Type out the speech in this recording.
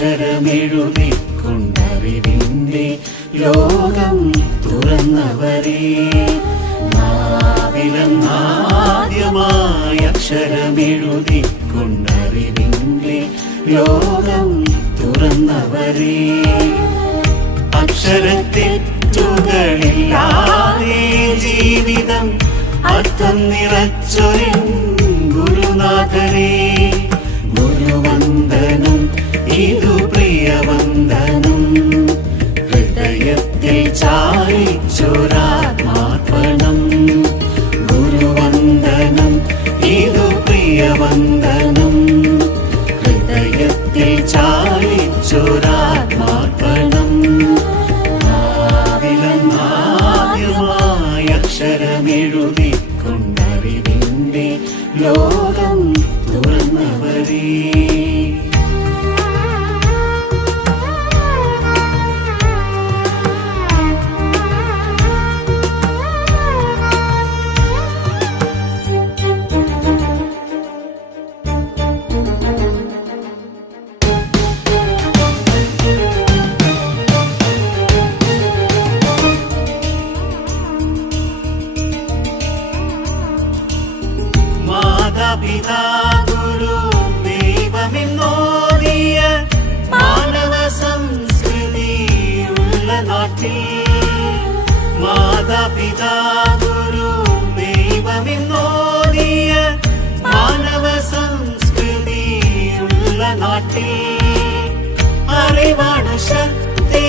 അക്ഷരമെഴുതിക്കൊണ്ടറിവിന്റെ ലോകം തുറന്നവരെ, നാവിലെന്നാദ്യമായി അക്ഷരമെഴുതിക്കൊണ്ടറിവിന്റെ ലോകം തുറന്നവരെ, അക്ഷരത്തെറ്റുകളില്ലാതെ ജീവിതം അർത്ഥം നിറച്ചൊരു ഗുരുനാഥരെ, ഗുരുവന്ദനം ഇതു പ്രിയവന്ദനം, ഹൃദയത്തിൽ ചാലിച്ചൊരാത്മാർപ്പണം, ഗുരുവന്ദനം ഇതു പ്രിയവന്ദനം, ഹൃദയത്തിൽ ചാലിച്ചൊരാത്മാർപ്പണം, നാവിലെന്നാദ്യമായി അക്ഷരമെഴുതിക്കൊണ്ടറിവിന്റെ ലോകം തുറന്നവരെ. മാതാപിതാ ഗുരു ദൈവമെന്നോദിയ മാനവ സംസ്കൃതിയുള്ള നാട്ടിൽ, മാതാപിതാ ഗുരു ദൈവമെന്നോദിയ മാനവ സംസ്കൃതിയുള്ള നാട്ടിൽ, അറിവാണു ശക്തി